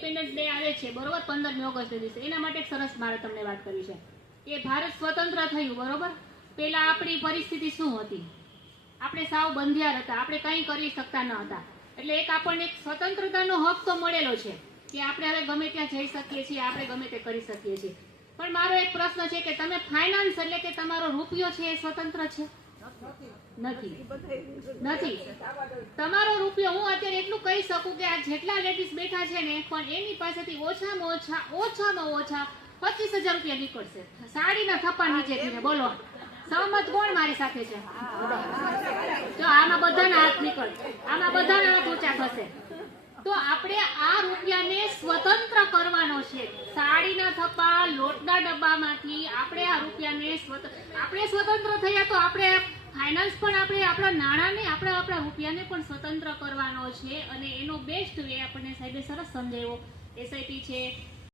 Independence day આવે છે બરોબર, 15મી ઓગસ્ટ દિવસે, એના માટે એક સરસ મારે તમને વાત કરવી છે કે ભારત સ્વતંત્ર થયું બરોબર, પેલા આપણી પરિસ્થિતિ શું હતી? આપણે સાવ બંધિયાર હતા, આપણે કંઈ કરી શકતા ન હતા. એટલે એક આપણને એક સ્વતંત્રતાનો હક તો મળેલો છે કે આપણે હવે ગમે ત્યાં જઈ શકીએ છીએ, આપણે ગમે તે કરી શકીએ છીએ. પણ મારો એક પ્રશ્ન છે કે તમે ફાઇનાન્સ એટલે કે તમારો રૂપિયો છે એ સ્વતંત્ર છે? નથી. તમારો રૂપિયો, હું અત્યારે એટલું કહી શકું કે આ જેટલા લેડીઝ બેઠા છે ને, પણ એની પાસેથી ઓછામાં ઓછા 25,000 રૂપિયા નીકળશે સાડીના થપ્પા નીચેથી. બોલો સહમત કોણ મારી સાથે છે? જો આમાં બધાના હાથ નીકળ, આમાં બધાના હાથ ઊંચા થશે. તો આપણે આ રૂપિયાને સ્વતંત્ર કરવાનો છે. સાડીના થપ્પા, લોટના ડબ્બામાંથી આપણે આ રૂપિયાને આપણે સ્વતંત્ર થયા તો આપણે ફાઇનાન્સ પણ આપણે આપણા નાણાંને, આપણા રૂપિયાને પણ સ્વતંત્ર કરવાનો છે. અને એનો બેસ્ટ વે આપણને સાહેબે સરસ સમજાવ્યો. એસઆઈપી છે,